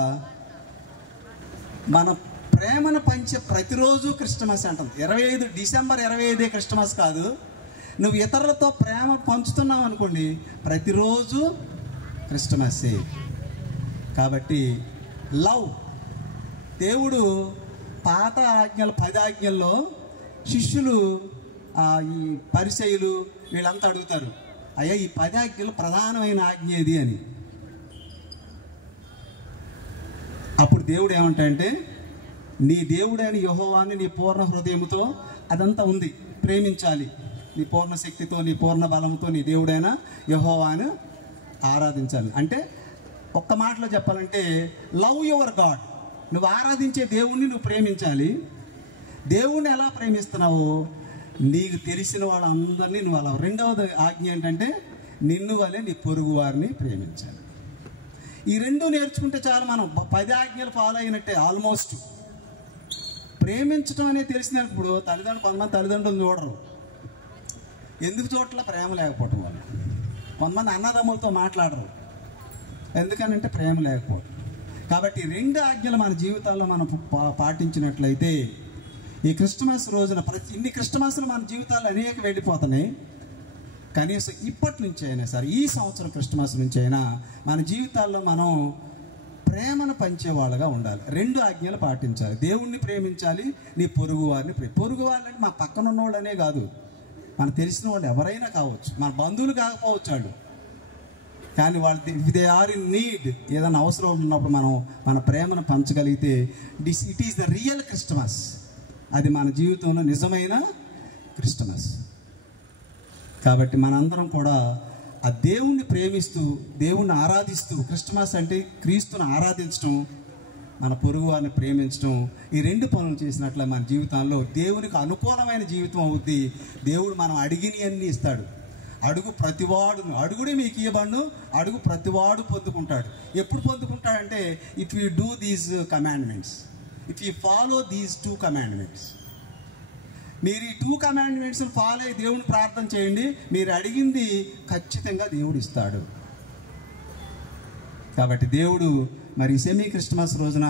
మన ప్రేమను పంచే ప్రతిరోజు క్రిస్మస్ అంటుంది. 25 డిసెంబర్ 25 క్రిస్మస్ కాదు, నువ్వు ఇతరులతో ప్రేమ పంచుతున్నావు అనుకోండి, ప్రతిరోజు క్రిస్మస్సే. కాబట్టి లవ్. దేవుడు పాత ఆజ్ఞలు 10 ఆజ్ఞల్లో శిష్యులు, ఈ పరిసయ్యులు వీళ్ళంతా అడుగుతారు, అయ్యా ఈ 10 ఆజ్ఞలు ప్రధానమైన ఆజ్ఞ ఏది అని. దేవుడు ఏమంటాడంటే, నీ దేవుడైన యెహోవాని నీ పూర్ణ హృదయంతో, అదంతా ఉంది, ప్రేమించాలి, నీ పూర్ణ శక్తితో, నీ పూర్ణ బలంతో నీ దేవుడైన యెహోవాను ఆరాధించాలి. అంటే ఒక్క మాటలో చెప్పాలంటే లవ్ యువర్ గాడ్. నువ్వు ఆరాధించే దేవుణ్ణి నువ్వు ప్రేమించాలి. దేవుణ్ణి ఎలా ప్రేమిస్తున్నావు? నీకు తెలిసిన వాళ్ళందరినీ నువ్వు అలా. రెండవది ఆజ్ఞ ఏంటంటే, నిన్ను వలె నీ పొరుగు వారిని ప్రేమించాలి. ఈ రెండు నేర్చుకుంటే చాలు, మనం 10 ఆజ్ఞలు ఫాలో అయినట్టే ఆల్మోస్ట్. ప్రేమించడం అనేది తెలిసినప్పుడు కొంతమంది తల్లిదండ్రులు చూడరు. ఎందుకు చూడట్లా? ప్రేమ లేకపోవటం వల్ల. కొంతమంది అన్నదమ్ములతో మాట్లాడరు, ఎందుకనంటే ప్రేమ లేకపోవడం. కాబట్టి 2 ఆజ్ఞలు మన జీవితాల్లో మనం పాటించినట్లయితే, ఈ క్రిస్టమస్ రోజున ఇన్ని క్రిస్టమస్లు మన జీవితాల్లో అనేక వెళ్ళిపోతున్నాయి. కనీసం ఇప్పటి నుంచి అయినా సరే, ఈ సంవత్సరం క్రిస్టమస్ నుంచి అయినా మన జీవితాల్లో మనం ప్రేమను పంచేవాళ్ళగా ఉండాలి. 2 ఆజ్ఞలు పాటించాలి. దేవుణ్ణి ప్రేమించాలి, నీ పొరుగు వారిని పొరుగు వాళ్ళు అంటే మా పక్కన ఉన్నవాళ్ళనే కాదు, మనకు తెలిసిన వాళ్ళు ఎవరైనా కావచ్చు, మన బంధువులు కాకపోవచ్చు వాళ్ళు. కానీ వాళ్ళు దే ఆర్ ఇన్ నీడ్, ఏదైనా అవసరం ఉన్నప్పుడు మనం మన ప్రేమను పంచగలిగితే it is the real Christmas. అది మన జీవితంలో నిజమైన క్రిస్టమస్. కాబట్టి మనందరం కూడా ఆ దేవుణ్ణి ప్రేమిస్తూ, దేవుణ్ణి ఆరాధిస్తూ, క్రిస్టమస్ అంటే క్రీస్తుని ఆరాధించడం, మన పొరుగు వారిని ప్రేమించడం, ఈ 2 పనులు చేసినట్లే మన జీవితంలో దేవునికి అనుకూలమైన జీవితం అవుద్ది. దేవుడు మనం అడిగినవన్నీ ఇస్తాడు. అడుగు ప్రతివాడును, అడుగుడే మీకు ఇవ్వబడును, అడుగు ప్రతివాడు పొందుకుంటాడు. ఎప్పుడు పొందుకుంటాడంటే, if you do these commandments, if you follow these 2 commandments. మీరు ఈ 2 కమాండ్మెంట్స్ ఫాలో అయ్యి దేవుని ప్రార్థన చేయండి, మీరు అడిగింది ఖచ్చితంగా దేవుడు ఇస్తాడు. కాబట్టి దేవుడు మరి సెమీ క్రిస్టమస్ రోజున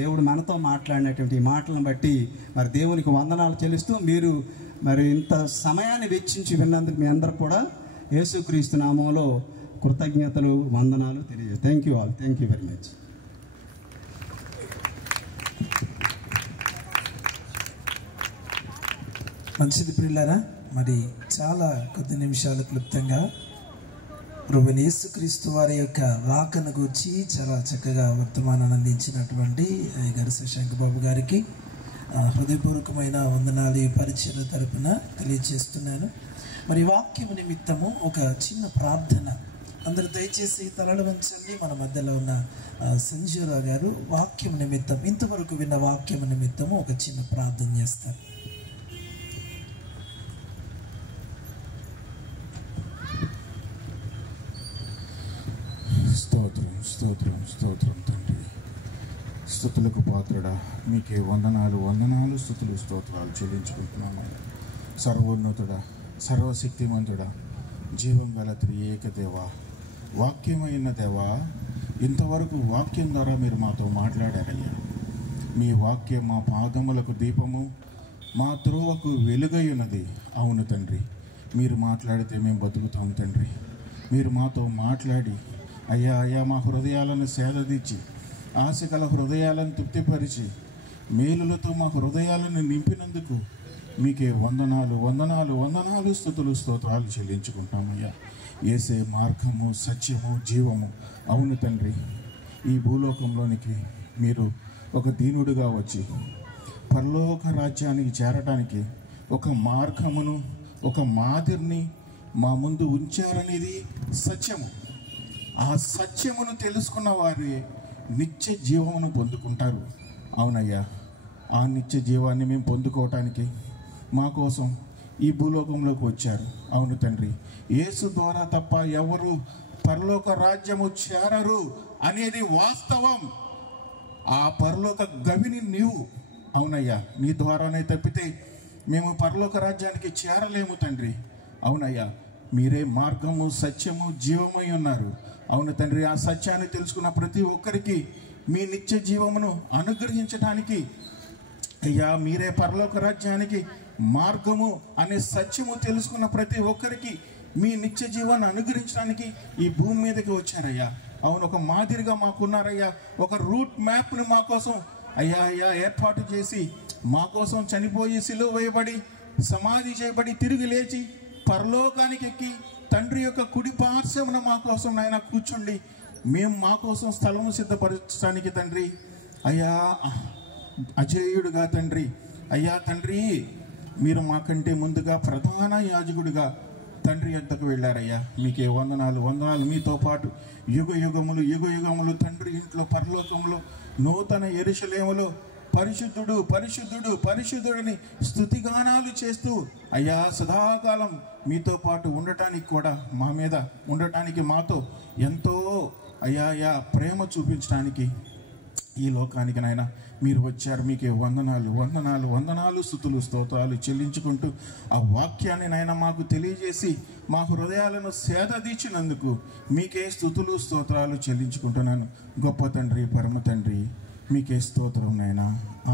దేవుడు మనతో మాట్లాడినటువంటి మాటలను బట్టి మరి దేవునికి వందనాలు చెల్లిస్తూ, మీరు మరి ఇంత సమయాన్ని వెచ్చించి విన్నందుకు మీ అందరూ కూడా యేసుక్రీస్తు నామంలో కృతజ్ఞతలు, వందనాలు తెలియజేస్తాను. Thank you all. Thank you very much. మంచిది ప్రియులారా, మరి చాలా కొద్ది నిమిషాలు క్లుప్తంగా ప్రభువైన యేసుక్రీస్తు వారి యొక్క రాకను గురించి చాలా చక్కగా వర్తమానాన్ని అందించినటువంటి అయ్యగారు శశాంక్ బాబు గారికి హృదయపూర్వకమైన వందనాలు ఈ పరిచర్య తరపున తెలియజేస్తున్నాను. మరి వాక్యము నిమిత్తము ఒక చిన్న ప్రార్థన. అందరూ దయచేసి తలలు వంచండి. మన మధ్యలో ఉన్న సంజీవరావు గారు వాక్యము నిమిత్తం, ఇంతవరకు విన్న వాక్యము నిమిత్తము ఒక చిన్న ప్రార్థన చేస్తారు. స్తోత్రం, స్తోత్రం, స్తోత్రం తండ్రి. స్తుతులకు పాత్రుడా, మీకే వందనాలు, వందనాలు, స్తుతులు, స్తోత్రాలు చెల్లించుకుంటున్నాము. సర్వోన్నతుడా, సర్వశక్తిమంతుడా, జీవం గల త్రియేక దేవా, వాక్యమైన దేవా, ఇంతవరకు వాక్యం ద్వారా మీరు మాతో మాట్లాడారయ్యా. మీ వాక్యం మా పాదములకు దీపము, మా త్రోవకు వెలుగై ఉన్నది. అవును తండ్రి, మీరు మాట్లాడితే మేము బతుకుతాం తండ్రి. మీరు మాతో మాట్లాడి అయ్యా అయ్యా మా హృదయాలను సేదదీచి, ఆశగల హృదయాలను తృప్తిపరిచి, మేలులతో మా హృదయాలను నింపినందుకు మీకే వందనాలు, వందనాలు, వందనాలు, స్తుతులు, స్తోత్రాలు చెల్లించుకుంటామయ్యా. యేసే మార్గము, సత్యము, జీవము. అవును తండ్రి, ఈ భూలోకంలోనికి మీరు ఒక దీనుడిగా వచ్చి పరలోక రాజ్యానికి చేరడానికి ఒక మార్గమును, ఒక మాదిరిని మా ముందు ఉంచారనేది సత్యము. ఆ సత్యమును తెలుసుకున్న వారి నిత్య జీవమును పొందుకుంటారు. అవునయ్యా, ఆ నిత్య జీవాన్ని మేము పొందుకోవటానికి మా కోసం ఈ భూలోకంలోకి వచ్చారు. అవును తండ్రి, యేసు ద్వారా తప్ప ఎవరు పరలోక రాజ్యము చేరరు అనేది వాస్తవం. ఆ పరలోక గవిని నీవు. అవునయ్యా, నీ ద్వారానే తప్పితే మేము పరలోక రాజ్యానికి చేరలేము తండ్రి. అవునయ్యా, మీరే మార్గము, సత్యము, జీవమై ఉన్నారు. అవును తండ్రి, ఆ సత్యాన్ని తెలుసుకున్న ప్రతి ఒక్కరికి మీ నిత్య జీవమును అనుగ్రహించడానికి అయ్యా, మీరే పరలోక రాజ్యానికి మార్గము అనే సత్యము తెలుసుకున్న ప్రతి ఒక్కరికి మీ నిత్య జీవాన్ని అనుగ్రహించడానికి ఈ భూమి మీదకి వచ్చారయ్యా. అవును, ఒక మాదిరిగా మాకున్నారయ్యా. ఒక రూట్ మ్యాప్ను మా కోసం అయ్యా అయ్యా ఏర్పాటు చేసి, మా కోసం చనిపోయి సిలువ వేయబడి, సమాధి చేయబడి, తిరిగి లేచి పరలోకానికి ఎక్కి తండ్రి యొక్క కుడి పార్శ్వమున మా కోసం నాయన కూర్చుండి, మేము మా కోసం స్థలము సిద్ధపరచడానికి తండ్రి అయ్యా అజేయుడుగా తండ్రి, అయ్యా తండ్రి, మీరు మాకంటే ముందుగా ప్రధాన యాజకుడిగా తండ్రి యొద్దకు వెళ్ళారయ్యా. మీకే వందనాలు, వందనాలు. మీతో పాటు యుగ యుగములు తండ్రి ఇంట్లో పరలోకంలో నూతన యెరూషలేములో పరిశుద్ధుడు పరిశుద్ధుడు పరిశుద్ధుడని స్తుతిగానాలు చేస్తూ అయ్యా సదాకాలం మీతో పాటు ఉండటానికి కూడా, మా మీద ఉండటానికి మాతో ఎంతో అయ్యా ప్రేమ చూపించడానికి ఈ లోకానికి నాయన మీరు వచ్చారు. మీకే వందనాలు, వందనాలు, వందనాలు, స్తుతులు స్తోత్రాలు చెల్లించుకుంటూ ఆ వాక్యాన్ని నాయన మాకు తెలియజేసి మా హృదయాలను సేదదీచినందుకు మీకే స్తుతులు స్తోత్రాలు చెల్లించుకుంటున్నాను. గొప్ప తండ్రి, పరమ తండ్రి, మీకే స్తోత్రం నాయన.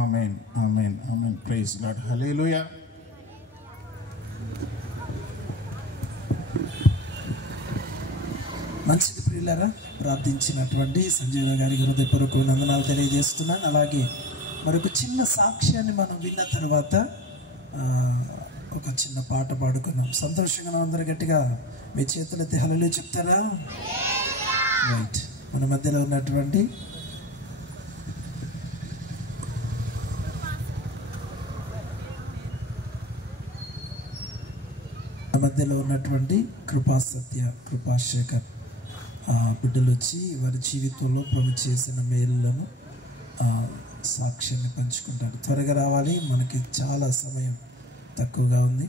Amen, amen, amen. Praise Lord. Hallelujah. మంచిది ప్రియులారా, ప్రార్థించినటువంటి సంజీవ గారికి హృదయపూర్వక వందనాలు తెలియజేస్తున్నాను. అలాగే మరొక చిన్న సాక్ష్యాన్ని మనం విన్న తర్వాత ఒక చిన్న పాట పాడుకున్నాం. సంతోషంగా అందరూ గట్టిగా మీ చేతులెత్తి హల్లెలూయా చెప్తారా? రైట్. మన మధ్యలో ఉన్నటువంటి కృపాసత్య, కృపాశేఖర్ బిడ్డలు వచ్చి వారి జీవితంలో ప్రభు చేసిన మేలులను సాక్ష్యాన్ని పంచుకుంటారు. త్వరగా రావాలి, మనకి చాలా సమయం తక్కువగా ఉంది.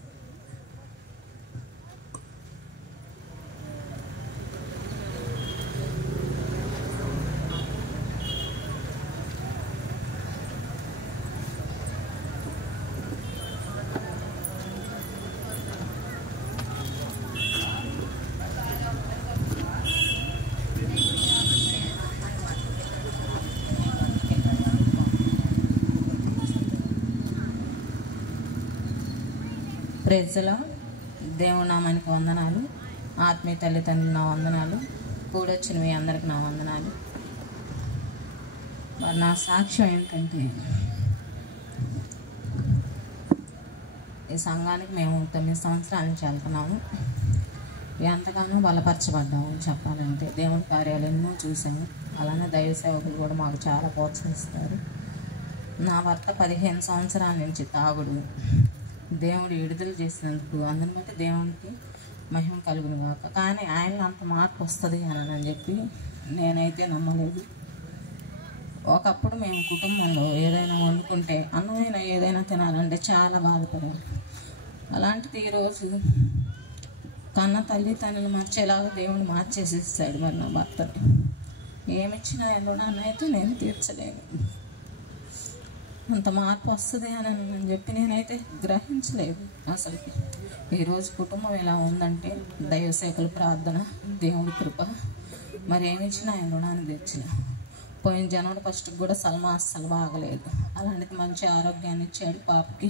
ప్రేజలో దేవుని నామానికి వందనాలు. ఆత్మీయ తల్లిదండ్రులు నా వందనాలు. కూడొచ్చిన మీ అందరికి నా వందనాలు. మరి నా సాక్ష్యం ఏంటంటే, ఈ సంఘానికి మేము 9 సంవత్సరాల నుంచి వెళ్తున్నాము. ఎంతగానో బలపరచబడ్డాము. చెప్పాలంటే దేవుని కార్యాలు ఎన్నో చూసాము. అలానే దైవ సేవకులు కూడా మాకు చాలా ప్రోత్సహిస్తారు. నా భర్త 15 సంవత్సరాల నుంచి తాగుడు, దేవుడు విడుదల చేసినందుకు అందుని బట్టి దేవునికి మహిమ కలుగును కాక. కానీ ఆయనలో అంత మార్పు వస్తుంది అని చెప్పి నేనైతే నమ్మలేదు. ఒకప్పుడు మేము కుటుంబంలో ఏదైనా వండుకుంటే, అన్నమైన ఏదైనా తినాలంటే చాలా బాధపడాము. అలాంటిది ఈరోజు కన్న తల్లి తండ్రిని మార్చేలాగా దేవుడు మార్చేసిస్తాడు. మరి నా భర్తని ఏమిచ్చినా ఎందుకనైతే నేను తీర్చలేను. అంత మార్పు వస్తుంది అని చెప్పి నేనైతే గ్రహించలేదు అసలు. ఈరోజు కుటుంబం ఎలా ఉందంటే దైవసేవకుల ప్రార్థన, దేవుడి కృప, మరి ఏమిచ్చినా ఆయన రుణాన్ని తెచ్చిన. పోయిన జనవరి 1 కూడా సల్మా అస్సలు బాగలేదు. అలాంటిది మంచి ఆరోగ్యాన్ని ఇచ్చాడు. పాపకి,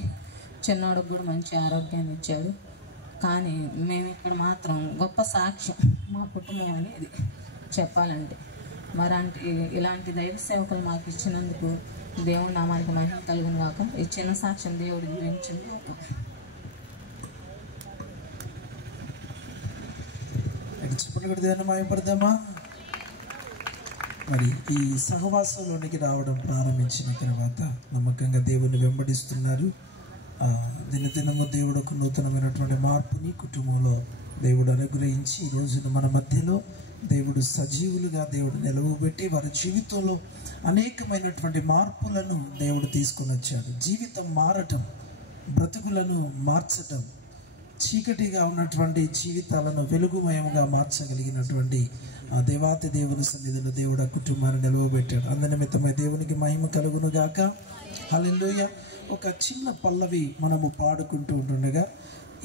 చిన్నోడికి కూడా మంచి ఆరోగ్యాన్ని ఇచ్చాడు. కానీ మేము ఇక్కడ మాత్రం గొప్ప సాక్ష్యం మా కుటుంబం అనేది చెప్పాలంటే. ఇలాంటి దైవ సేవకులు మాకు ఇచ్చినందుకు దేవుడి నామానికి మహిమ కలుగును గాక. ఈ చిన్న సాక్ష్యం దేవుడు దీవించును గాక. మహిమపడదామా? మరి ఈ సహవాసంలోనికి రావడం ప్రారంభించిన తర్వాత నమ్మకంగా దేవుని వెంబడిస్తున్నారు. దినదినము దేవుడు ఒక నూతనమైనటువంటి మార్పుని కుటుంబంలో దేవుడు అనుగ్రహించి ఈ రోజున మన మధ్యలో దేవుడు సజీవులుగా దేవుడు నిలవబెట్టి వారి జీవితంలో అనేకమైనటువంటి మార్పులను దేవుడు తీసుకొని వచ్చాడు. జీవితం మారటం, బ్రతుకులను మార్చటం, చీకటిగా ఉన్నటువంటి జీవితాలను వెలుగుమయంగా మార్చగలిగినటువంటి ఆ దేవాతి దేవుని సన్నిధిలో దేవుడు ఆ కుటుంబాన్ని నిలవబెట్టాడు. అందునిమిత్తమై దేవునికి మహిమ కలుగును గాక. హల్లెలూయా. ఒక చిన్న పల్లవి మనము పాడుకుంటూ ఉంటుండగా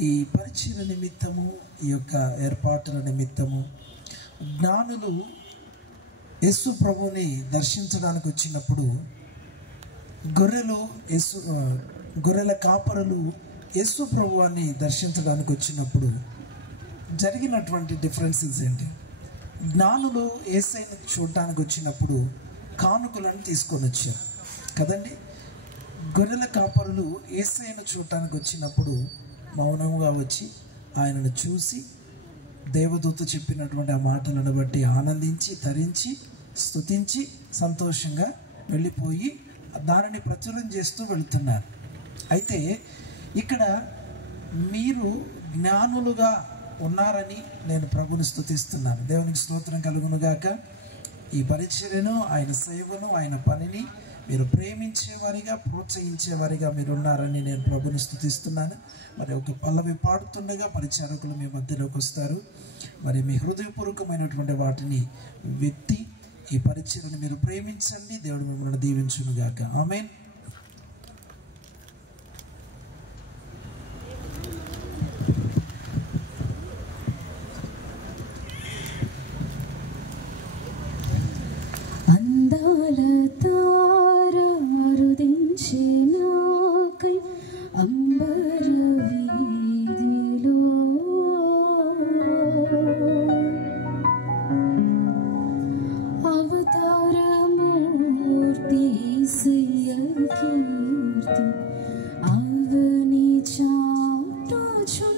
ఈ పరిచయ నిమిత్తము, ఈ యొక్క ఏర్పాటుల నిమిత్తము జ్ఞానులు యేసు ప్రభువుని దర్శించడానికి వచ్చినప్పుడు గొర్రెల కాపరులు యేసు ప్రభువాన్ని దర్శించడానికి వచ్చినప్పుడు జరిగినటువంటి డిఫరెన్సెస్ ఏంటి? జ్ఞానులు యేసయ్యను చూడటానికి వచ్చినప్పుడు కానుకలను తీసుకొని వచ్చారు కదండి. గొర్రెల కాపరులు యేసయ్యను చూడటానికి వచ్చినప్పుడు మౌనంగా వచ్చి ఆయనను చూసి దేవదూత చెప్పినటువంటి ఆ మాటలను బట్టి ఆనందించి, ధరించి, స్తుతించి సంతోషంగా వెళ్ళిపోయి దానిని ప్రచురం చేస్తూ వెళుతున్నారు. అయితే ఇక్కడ మీరు జ్ఞానులుగా ఉన్నారని నేను ప్రభుని స్తుతిస్తున్నాను. దేవునికి స్తోత్రం కలుగునుగాక. ఈ పరిచర్యను, ఆయన సేవను, ఆయన పనిని మీరు ప్రేమించేవారిగా, ప్రోత్సహించేవారిగా మీరు ఉన్నారని నేను ప్రభుని స్తుతిస్తున్నాను. మరి ఒక పల్లవి పాడుతుండగా పరిచారకులు మీ మధ్యలోకి వస్తారు. మరి మీ హృదయపూర్వకమైనటువంటి వాటిని వెత్తి ఈ పరిచర్యను మీరు ప్రేమించండి. దేవుడు మిమ్మల్ని దీవించునుగాక. ఆమేన్. అందాల తార అరుదించే నాకై అంబర వీధిలో అవతారమూర్తి యేసయ్య కీర్తి అవని చాటుచున్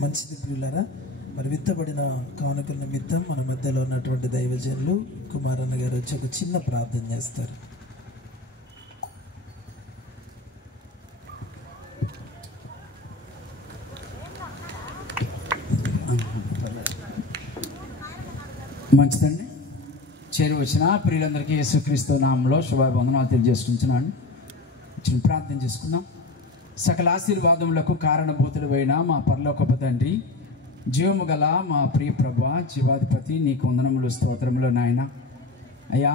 మంచిది ప్రియులారా. మరి విత్తబడిన కానుకల నిమిత్తం మన మధ్యలో ఉన్నటువంటి దైవజనులు కుమారన్న గారు వచ్చి ఒక చిన్న ప్రార్థన చేస్తారు. మంచిదండి. చేరి వచ్చిన ప్రియులందరికీ యేసుక్రీస్తు నామంలో శుభాభివందనాలు తెలియజేసుకుంటున్నాను. చిన్న ప్రార్థన చేసుకుందాం. సకల ఆశీర్వాదములకు కారణభూతుడైన మా పరలోకపు తండ్రి, జీవము గల మా ప్రియ ప్రభువా, జీవాధిపతి, నీకు వందనములు స్తోత్రములు నాయన. అయ్యా,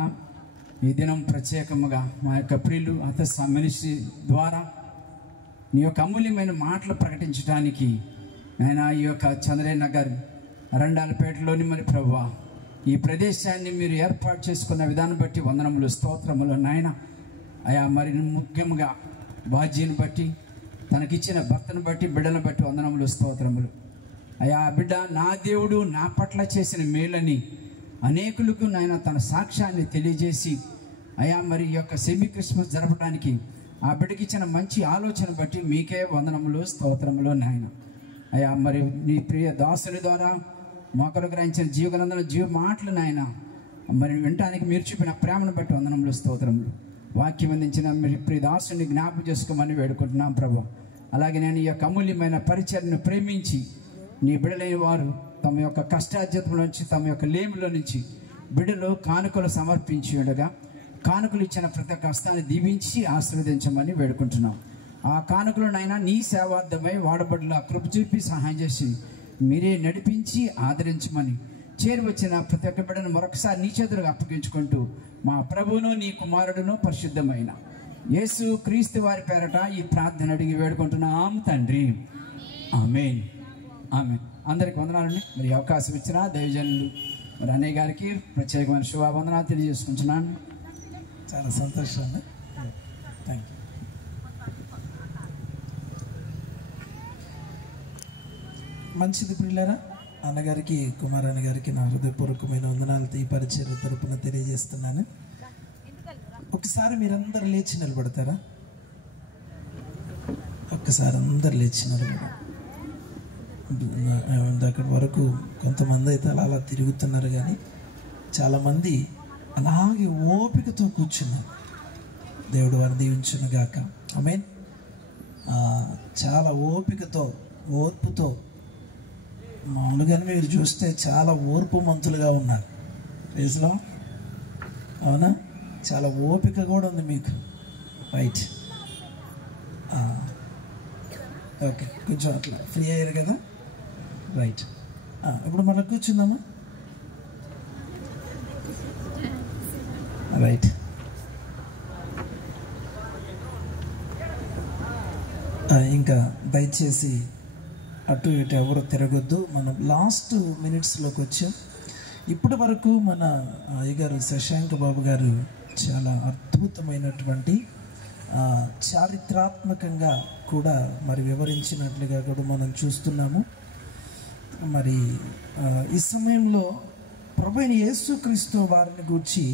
ఈ దినం ప్రత్యేకముగా మా యొక్క ప్రియులు అతస మినిస్ట్రీ ద్వారా నీ యొక్క అమూల్యమైన మాటలు ప్రకటించడానికి ఆయన ఈ యొక్క చంద్రయ్య గారి రండాలపేటలోని మరి ప్రభువా, ఈ ప్రదేశాన్ని మీరు ఏర్పాటు చేసుకున్న విధానం బట్టి వందనములు స్తోత్రములు నాయన. అయా, మరి ముఖ్యంగా బాధ్యను బట్టి, తనకిచ్చిన భర్తను బట్టి, బిడ్డను బట్టి వందనములు స్తోత్రములు. అయా, బిడ్డ నా దేవుడు నా పట్ల చేసిన మేలని అనేకులకు నాయన తన సాక్ష్యాన్ని తెలియజేసి, అయా మరి ఈ యొక్క సెమీ క్రిస్మస్ జరపడానికి ఆ బిడ్డకిచ్చిన మంచి ఆలోచన బట్టి మీకే వందనములు స్తోత్రములు నాయన. అయా, మరి నీ ప్రియ దాసుని ద్వారా మొక్కలు గ్రహించిన జీవగ్రంథంలో జీవ మాటలు నాయన మరి వినటానికి మీరు చూపిన ప్రేమను బట్టి వందనములు స్తోత్రములు. వాక్యం అందించిన మీరు ప్రియ దాసుని జ్ఞాపకం చేసుకోమని వేడుకుంటున్నాం ప్రభు. అలాగే నేను ఈ యొక్క అమూల్యమైన పరిచర్ను ప్రేమించి నీ బిడ్డలైన వారు తమ యొక్క కష్టార్జితం నుంచి, తమ యొక్క లేమిలో నుంచి బిడ్డలు కానుకలు సమర్పించి ఉండగా, కానుకలు ఇచ్చిన ప్రతి కష్టాన్ని దీవించి ఆశీర్వదించమని వేడుకుంటున్నాం. ఆ కానుకలు నాయన నీ సేవార్థమై వాడబడిన కృప చూపి సహాయం చేసి మీరే నడిపించి ఆదరించమని, చేరి వచ్చిన ప్రతి ఒక్క బిడ్డను మరొకసారి నీ చేతులకు అప్పగించుకుంటూ మా ప్రభువును నీ కుమారుడును పరిశుద్ధమైన యేసు క్రీస్తు వారి పేరట ఈ ప్రార్థన అడిగి వేడుకుంటున్నాం తండ్రి. ఆమేన్, ఆమేన్. అందరికి వందనాలండి. మరి అవకాశం ఇచ్చిన దైవజనులు మరి అన్నయ్య గారికి ప్రత్యేకమైన శుభావందనాలు తెలియజేసుకుంటున్నాను. చాలా సంతోషం అండి. Thank you. మంచిది ప్రియులారా, అన్నగారికి, కుమారాన్ని గారికి నా హృదయపూర్వకమైన వందనాలతో ఈ పరిచయం తరపున తెలియజేస్తున్నాను. ఒకసారి మీరందరూ లేచి నిలబడతారా? ఒక్కసారి అందరు లేచి నిలబడ. అక్కడి వరకు కొంతమంది అయితే అలా తిరుగుతున్నారు, కానీ చాలామంది అలాగే ఓపికతో కూర్చున్నారు. దేవుడు వారిని దీవించును గాక. ఆమేన్. చాలా ఓపికతో, ఓర్పుతో, మామూలుగానే మీరు చూస్తే చాలా ఓర్పు మంతులుగా ఉన్నారు. ప్రైజ్లో, అవునా? చాలా ఓపిక కూడా ఉంది మీకు. Right, okay. కొంచెం అట్లా ఫ్రీ అయ్యారు కదా. రైట్, ఇప్పుడు మనం కూర్చుందామా? రైట్. ఇంకా దయచేసి అటు ఇటు ఎవరు తిరగొద్దు. మనం లాస్ట్ మినిట్స్లోకి వచ్చాం. ఇప్పటి వరకు మన అయ్యగారు శశాంక్ బాబు గారు చాలా అద్భుతమైనటువంటి చారిత్రాత్మకంగా కూడా మరి వివరించినట్లుగా కూడా మనం చూస్తున్నాము. మరి ఈ సమయంలో ప్రభువైన యేసుక్రీస్తు వారిని గూర్చి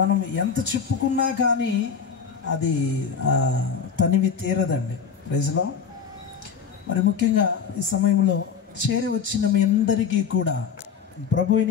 మనం ఎంత చెప్పుకున్నా కానీ అది తనివి తీరదండి. ప్రైజ్లో, మరి ముఖ్యంగా ఈ సమయంలో చేరి వచ్చిన మీ అందరికీ కూడా ప్రభువుని